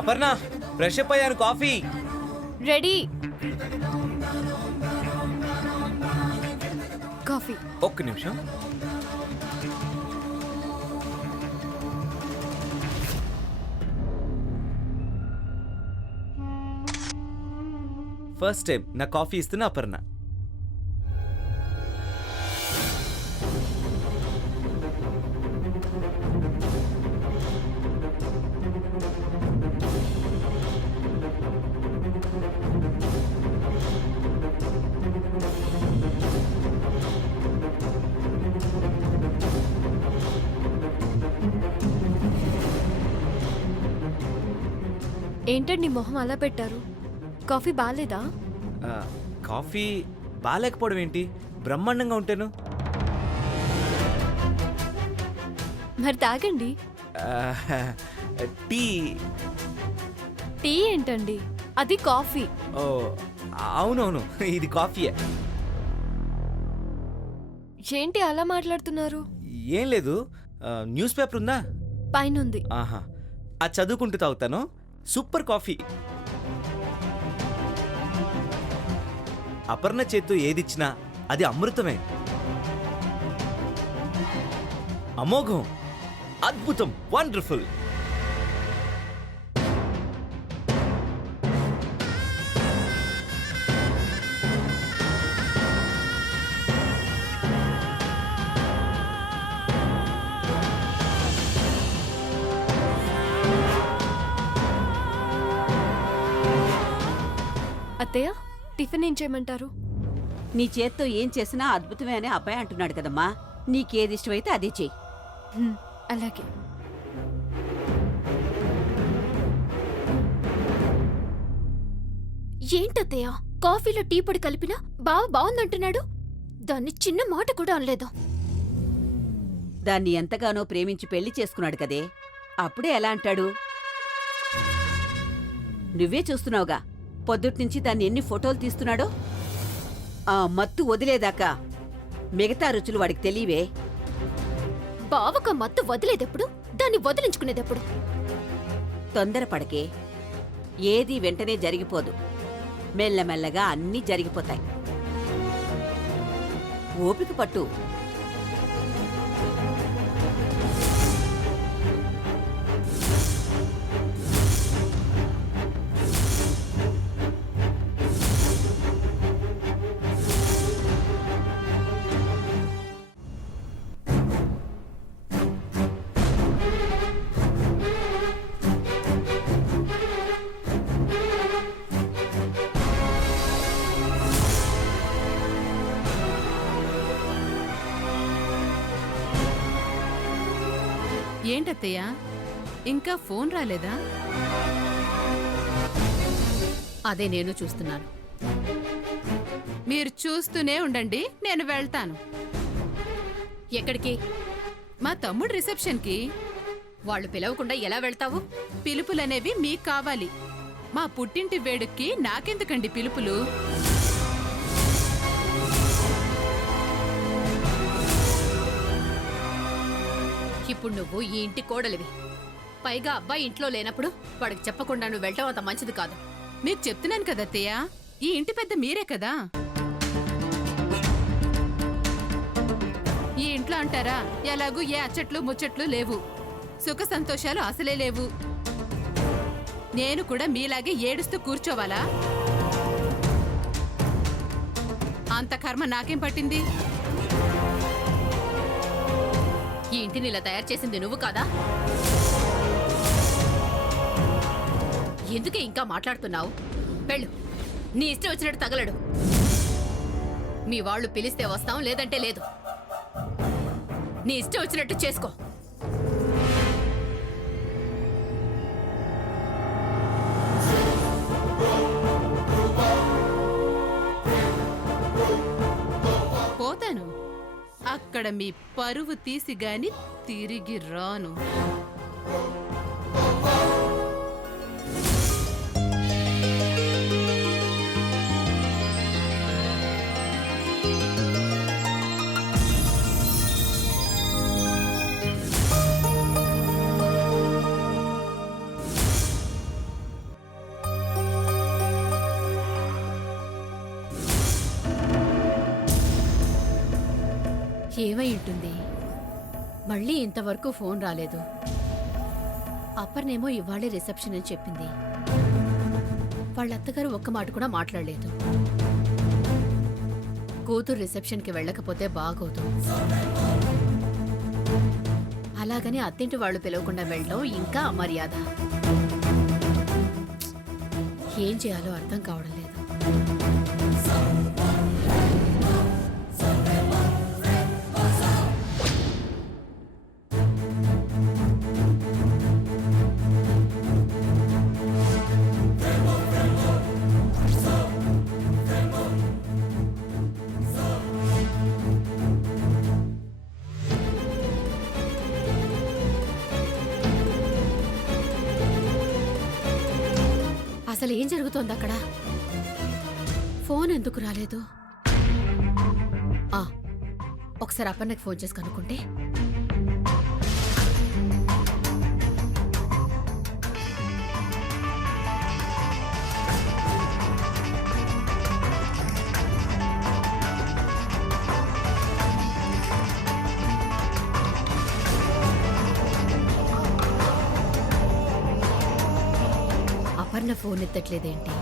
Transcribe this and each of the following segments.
Aparna fresh up అయ్యాను, coffee ready. Coffee. ఒక్క నిమిషం. ఫస్ట్ టైం నా కాఫీ ఇస్తున్నా అపర్ణ. ఏంటండి మొహం అలా పెట్టారు? కాఫీ బాగాలేదా? కాఫీ బాగాలేకపోవడం ఏంటి, బ్రహ్మాండంగా ఉంటాను. మరి తాగండి. టీ. టీ ఏంటండి, అది కాఫీ. ఓ అవునవును, ఇది కాఫీయే. ఏంటి అలా మాట్లాడుతున్నారు? ఏం లేదు, న్యూస్ పేపర్ ఉందా? పైనుంది. ఆహా, అది చదువుకుంటూ తాగుతాను. Super coffee. అపర్ణ చేత్తో ఏదిచ్చినా అది అమృతమే. అమోఘం, అద్భుతం, వండర్ఫుల్. అత్తయ్య, టిఫిన్ ఏం చేయమంటారు? నీ చేత్తో ఏం చేసినా అద్భుతమే అని అబ్బాయి అంటున్నాడు కదమ్మా. నీకేది ఇష్టమైతే అదే చెయ్యి. అలాగే. ఏంటత్తయ్య, కాఫీలో టీ పొడి కలిపినా బాగుందంటున్నాడు. దాన్ని చిన్న మాట కూడా అనలేదు. దాన్ని ఎంతగానో ప్రేమించి పెళ్లి చేసుకున్నాడు కదే, అప్పుడే ఎలా అంటాడు? నువ్వే చూస్తున్నావుగా, పొద్దుట్నుంచి దాన్ని ఎన్ని ఫోటోలు తీస్తున్నాడో. ఆ మత్తు వదిలేదాకా మిగతా రుచులు వాడికి తెలియవే. బావక మత్తు వదిలేదెప్పుడు, దాన్ని వదిలించుకునేదెప్పుడు? తొందరపడకే, ఏదీ వెంటనే జరిగిపోదు. మెల్లమెల్లగా అన్నీ జరిగిపోతాయి. ఓపిక పట్టు. ఏంటత్తయ్య, ఇంకా ఫోన్ రాలేదా? అదే నేను చూస్తున్నాను. మీరు చూస్తూనే ఉండండి, నేను వెళ్తాను. ఎక్కడికి? మా తమ్ముడు రిసెప్షన్కి. వాళ్ళు పిలవకుండా ఎలా వెళ్తావు? పిలుపులనేవి మీకు కావాలి. మా పుట్టింటి వేడుక్కి నాకెందుకండి పిలుపులు? ఇప్పుడు నువ్వు ఈ ఇంటి కోడలివి. పైగా అబ్బాయి ఇంట్లో లేనప్పుడు వాడికి చెప్పకుండా నువ్వు వెళ్ళటం అంత మంచిది కాదు. మీకు చెప్తున్నాను కదా అత్తయ్య, ఈ ఇంటి పెద్ద మీరే కదా. ఈ ఇంట్లో అంటారా, ఎలాగూ ఏ అచ్చట్లు ముచ్చట్లు లేవు, సుఖ సంతోషాలు అసలే లేవు. నేను కూడా మీలాగే ఏడుస్తూ కూర్చోవాలా? అంత కర్మ నాకేం పట్టింది? ఈ ఇంటిని ఇలా తయారు చేసింది నువ్వు కాదా? ఎందుకే ఇంకా మాట్లాడుతున్నావు? వెళ్ళు, నీ ఇష్టం వచ్చినట్టు తగలడు. మీ వాళ్ళు పిలిస్తే వస్తాం, లేదంటే లేదు. నీ ఇష్టం వచ్చినట్టు చేసుకో. పోతాను, అక్కడ మీ పరువు తీసి గాని తిరిగి రాను. ఏమై ఉంటుంది? మళ్ళీ ఇంతవరకు ఫోన్ రాలేదు. అప్పర్నేమో ఇవాళే రిసెప్షన్ అని చెప్పింది. వాళ్ళ అత్తగారు ఒక్క మాట కూడా మాట్లాడలేదు. కూతురు రిసెప్షన్కి వెళ్ళకపోతే బాగోదు. అలాగని అత్తింటి వాళ్ళు పిలవకుండా వెళ్ళడం ఇంకా అమర్యాద. ఏం చేయాలో అర్థం కావడం లేదు. అసలు ఏం జరుగుతోంది అక్కడ? ఫోన్ ఎందుకు రాలేదు? ఒకసారి అప్పన్నకి ఫోన్ చేసి కనుక్కుంటే. అపర్ణ ఫోన్ ఎత్తట్లేదేంటి?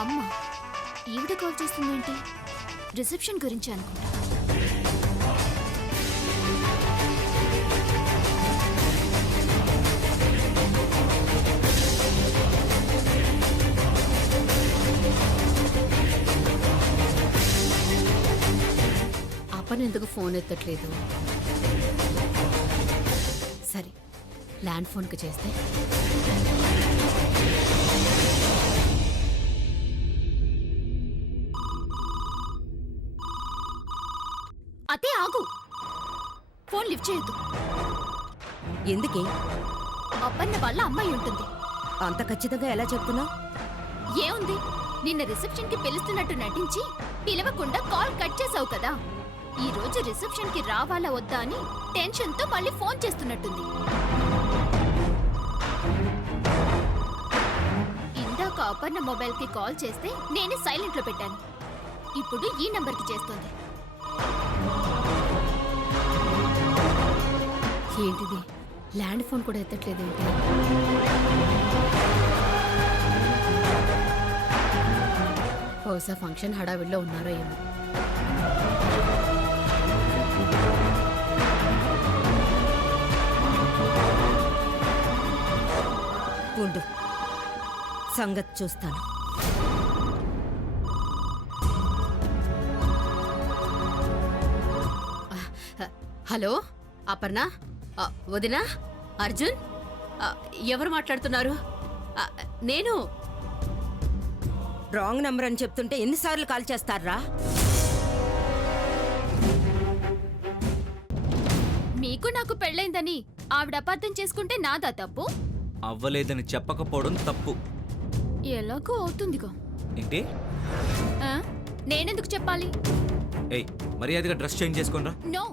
అమ్మ ఈవిడ కాల్ చేస్తుందేంటి? రిసెప్షన్ గురించి అనుకుంటా. అప్పని ఎందుకు ఫోన్ ఎత్తట్లేదు? సరే, ల్యాండ్ ఫోన్కి చేస్తే. అతే ఆగు, ఫోన్ లిఫ్ట్ చేయొద్దు. ఎందుకే? అప్పన్న వాళ్ళ అమ్మాయి ఉంటుంది. అంత ఖచ్చితంగా ఎలా చెప్తున్నావు? ఏముంది, నిన్న రిసెప్షన్ కి పిలుస్తున్నట్టు నటించి పిలవకుండా కాల్ కట్ చేసావు కదా. ఈ రోజు రిసెప్షన్ కి రావాలా వద్దా అని టెన్షన్ తో మళ్ళీ ఫోన్ చేస్తున్నట్టుంది. ఇందాక అపర్ణ మొబైల్ కి కాల్ చేస్తే నేనే సైలెంట్ లో పెట్టాను. ఇప్పుడు ఈ నంబర్ కి చేస్తుంది. ఏంటిది, ల్యాండ్ ఫోన్ కూడా ఎత్తట్లేదేంటి? బహుశా ఫంక్షన్ హడావిడిలో ఉన్నారో ఏమో. ఉండు, సంగతి చూస్తాను. హలో అపర్ణ, వదినా, అర్జున్, ఎవరు మాట్లాడుతున్నారు? నేను. రాంగ్ నంబర్ అని చెప్తుంటే ఎన్నిసార్లు కాల్ చేస్తారా? మీకు నాకు పెళ్ళైందని ఆవిడ అపార్థం చేసుకుంటే నాదా తప్పు? అవ్వలేదని చెప్పకపోవడం తప్పు. ఎలాగో అవుతుందిగో. ఏంటి? నేనెందుకు చెప్పాలి? ఏయ్, మర్యాదగా డ్రెస్ చేంజ్ చేసుకోనరా. నో,